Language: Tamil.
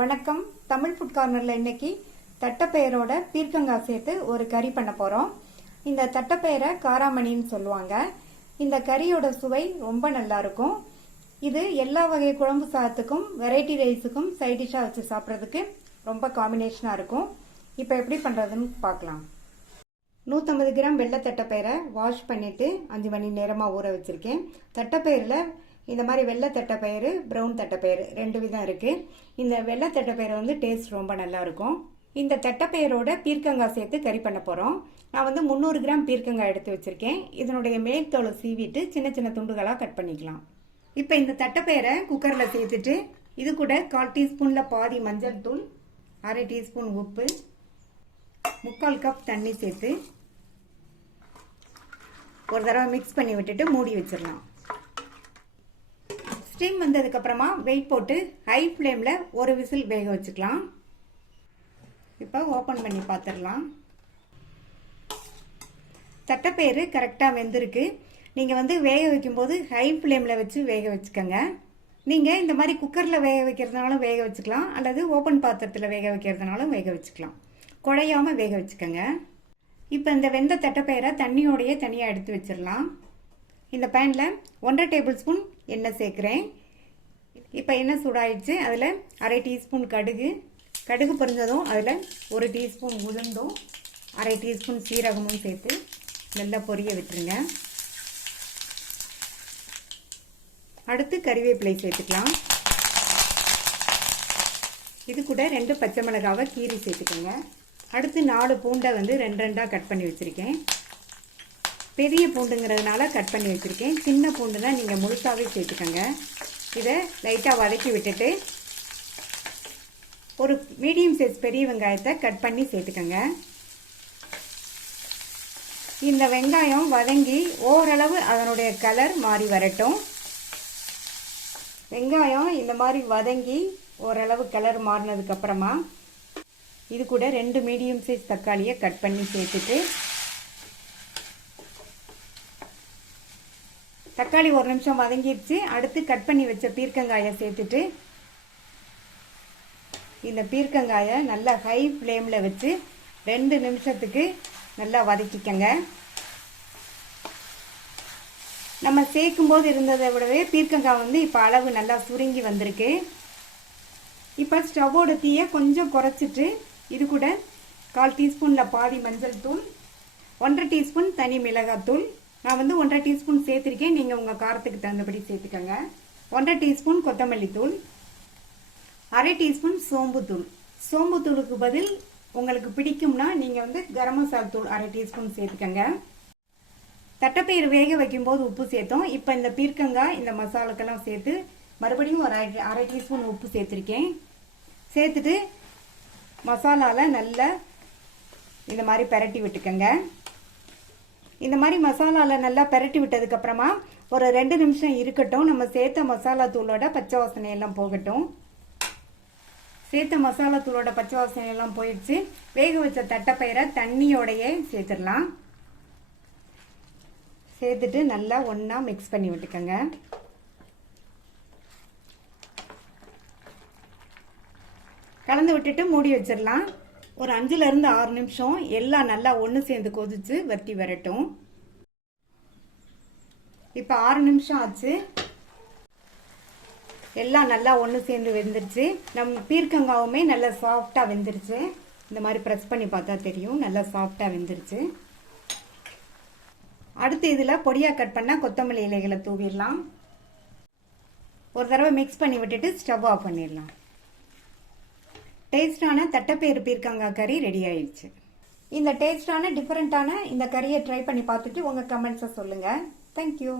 வணக்கம். தமிழ் ஃபுட் கார்னரில் இன்னைக்கு தட்டைப்பயிரோட பீர்க்கங்காய் சேர்த்து ஒரு கறி பண்ண போகிறோம். இந்த தட்டைப்பயிரை காராமணின்னு சொல்லுவாங்க. இந்த கறியோட சுவை ரொம்ப நல்லா இருக்கும். இது எல்லா வகை குழம்பு சாதத்துக்கும் வெரைட்டி ரைஸுக்கும் சைட் டிஷ்ஷாக வச்சு சாப்பிட்றதுக்கு ரொம்ப காம்பினேஷனாக இருக்கும். இப்போ எப்படி பண்ணுறதுன்னு பார்க்கலாம். 150 கிராம் வெள்ளை தட்டைப்பயிரை வாஷ் பண்ணிவிட்டு 5 மணி நேரமாக ஊற வச்சுருக்கேன். தட்டைப்பயிரில் இந்த மாதிரி வெள்ளை தட்டைப்பயிறு, ப்ரௌன் தட்டைப்பயிறு 2 விதம் இருக்குது. இந்த வெள்ளை தட்டைப்பயிறு வந்து டேஸ்ட் ரொம்ப நல்லாயிருக்கும். இந்த தட்டைப்பயிரோட பீர்க்கங்காய் சேர்த்து கறி பண்ண போகிறோம். நான் வந்து 300 கிராம் பீர்க்கங்காய் எடுத்து வச்சுருக்கேன். இதனுடைய மேல் தோலை சீவிட்டு சின்ன சின்ன துண்டுகளாக கட் பண்ணிக்கலாம். இப்போ இந்த தட்டைப்பயிரை குக்கரில் சேர்த்துட்டு இது கூட 1/4 டீஸ்பூனில் பாதி மஞ்சள் தூள், 1/2 டீஸ்பூன் உப்பு, 3/4 கப் தண்ணி சேர்த்து ஒரு தடவை மிக்ஸ் பண்ணி விட்டுட்டு மூடி வச்சிடலாம். ஸ்டீம் வந்ததுக்கப்புறமா வெயிட் போட்டு ஹை ஃப்ளேமில் ஒரு விசில் வேக வச்சுக்கலாம். இப்போ ஓப்பன் பண்ணி பார்த்துடலாம். தட்டைப்பயிறு கரெக்டாக வெந்திருக்கு. நீங்கள் வந்து வேக வைக்கும்போது ஹை ஃப்ளேமில் வச்சு வேக வச்சுக்கோங்க. நீங்கள் இந்த மாதிரி குக்கரில் வேக வைக்கிறதுனாலும் வேக வச்சுக்கலாம், அல்லது ஓப்பன் பாத்திரத்தில் வேக வைக்கிறதுனாலும் வேக வச்சுக்கலாம். குழையாமல் வேக வச்சுக்கோங்க. இப்போ இந்த வெந்த தட்டைப்பயிரை தண்ணியோடையே தனியாக எடுத்து வச்சிடலாம். இந்த பேனில் 1/2 டேபிள் ஸ்பூன் எண்ணெய் சேர்க்குறேன். இப்போ எண்ணெய் சூடாயிடுச்சு. அதில் 1/2 டீஸ்பூன் கடுகு பொரிஞ்சதும் அதில் 1 டீஸ்பூன் உளுந்தும் 1/2 டீஸ்பூன் சீரகமும் சேர்த்து நல்லா பொரிய விட்டுருங்க. அடுத்து கறிவேப்பிலை சேர்த்துக்கலாம். இது கூட 2 பச்சை மிளகாவை கீரி சேர்த்துக்கோங்க. அடுத்து 4 பூண்டை வந்து 2 கட் பண்ணி வச்சுருக்கேன். பெரிய பூண்டுங்கிறதுனால கட் பண்ணி வச்சுருக்கேன். சின்ன பூண்டுனா நீங்கள் முழுசாகவே சேர்த்துக்கோங்க. இதை லைட்டாக வதக்கி விட்டுட்டு ஒரு மீடியம் சைஸ் பெரிய வெங்காயத்தை கட் பண்ணி சேர்த்துக்கோங்க. இந்த வெங்காயம் வதங்கி ஓரளவு அதனுடைய கலர் மாறி வரட்டும். வெங்காயம் இந்த மாதிரி வதங்கி ஓரளவு கலர் மாறினதுக்கப்புறமா இது கூட 2 மீடியம் சைஸ் தக்காளியை கட் பண்ணி சேர்த்துட்டு தக்காளி 1 நிமிஷம் வதங்கிடுச்சு. அடுத்து கட் பண்ணி வச்ச பீர்க்கங்காயை சேர்த்துட்டு இந்த பீர்க்கங்காயை நல்லா ஹை ஃப்ளேமில் வச்சு 2 நிமிஷத்துக்கு நல்லா வதக்கிக்கங்க. நம்ம சேர்க்கும் போது இருந்ததை விடவே பீர்க்கங்காய் வந்து இப்போ அளவு நல்லா சுருங்கி வந்திருக்கு. இப்போ ஸ்டவ்வோட தீயை கொஞ்சம் குறைச்சிட்டு இது கூட 1/4 டீஸ்பூனில் பாதி மஞ்சள் தூள், 1/2 டீஸ்பூன் தனி மிளகாத்தூள், நான் வந்து 1/2 டீஸ்பூன் சேர்த்துருக்கேன். நீங்கள் உங்கள் காரத்துக்கு தகுந்தபடி சேர்த்துக்கோங்க. 1/2 டீஸ்பூன் கொத்தமல்லி தூள், 1/2 டீஸ்பூன் சோம்புத்தூள். சோம்புத்தூளுக்கு பதில் உங்களுக்கு பிடிக்கும்னா நீங்கள் வந்து கரம் மசாலா தூள் 1/2 டீஸ்பூன் சேர்த்துக்கோங்க. தட்டைப்பயிறு வேக வைக்கும்போது உப்பு சேர்த்தோம். இப்போ இந்த பீர்க்கங்காய் இந்த மசாலாக்கெல்லாம் சேர்த்து மறுபடியும் ஒரு 1/2 டீஸ்பூன் உப்பு சேர்த்துருக்கேன். சேர்த்துட்டு மசாலாவில் நல்லா இந்த மாதிரி பெரட்டி விட்டுக்கோங்க. இந்த மாதிரி மசாலாவில் நல்லா பெரட்டி விட்டதுக்கப்புறமா ஒரு 2 நிமிஷம் இருக்கட்டும். நம்ம சேர்த்த மசாலா தூளோட பச்சை வாசனை எல்லாம் போகட்டும். சேர்த்த மசாலா தூளோட பச்சை வாசனை எல்லாம் போயிடுச்சு. வேக வச்ச தட்டைப்பயிரை தண்ணியோடையே சேர்த்துடலாம். சேர்த்துட்டு நல்லா ஒன்றா மிக்ஸ் பண்ணி விட்டுக்கோங்க. கலந்து விட்டுட்டு மூடி வச்சிடலாம். ஒரு 5லேருந்து 6 நிமிஷம் எல்லாம் நல்லா ஒன்று சேர்ந்து கொதிச்சு வற்றி வரட்டும். இப்போ 6 நிமிஷம் ஆச்சு. எல்லாம் நல்லா ஒன்று சேர்ந்து வெந்துருச்சு. நம்ம பீர்க்கங்காவுமே நல்லா சாஃப்டாக வெந்துருச்சு. இந்த மாதிரி ப்ரெஸ் பண்ணி பார்த்தா தெரியும், நல்லா சாஃப்டாக வெந்துருச்சு. அடுத்து இதில் பொடியாக கட் பண்ணால் கொத்தமல்லி இலைகளை தூவிடலாம். ஒரு தடவை மிக்ஸ் பண்ணி விட்டுட்டு ஸ்டவ் ஆஃப் பண்ணிடலாம். டேஸ்டான தட்டைப்பயிறு பீர்க்கங்காய் கறி ரெடி ஆயிடுச்சு. இந்த டேஸ்டான டிஃப்ரெண்ட்டான இந்த கறியை ட்ரை பண்ணி பார்த்துட்டு உங்கள் கமெண்ட்ஸை சொல்லுங்கள். தேங்க்யூ.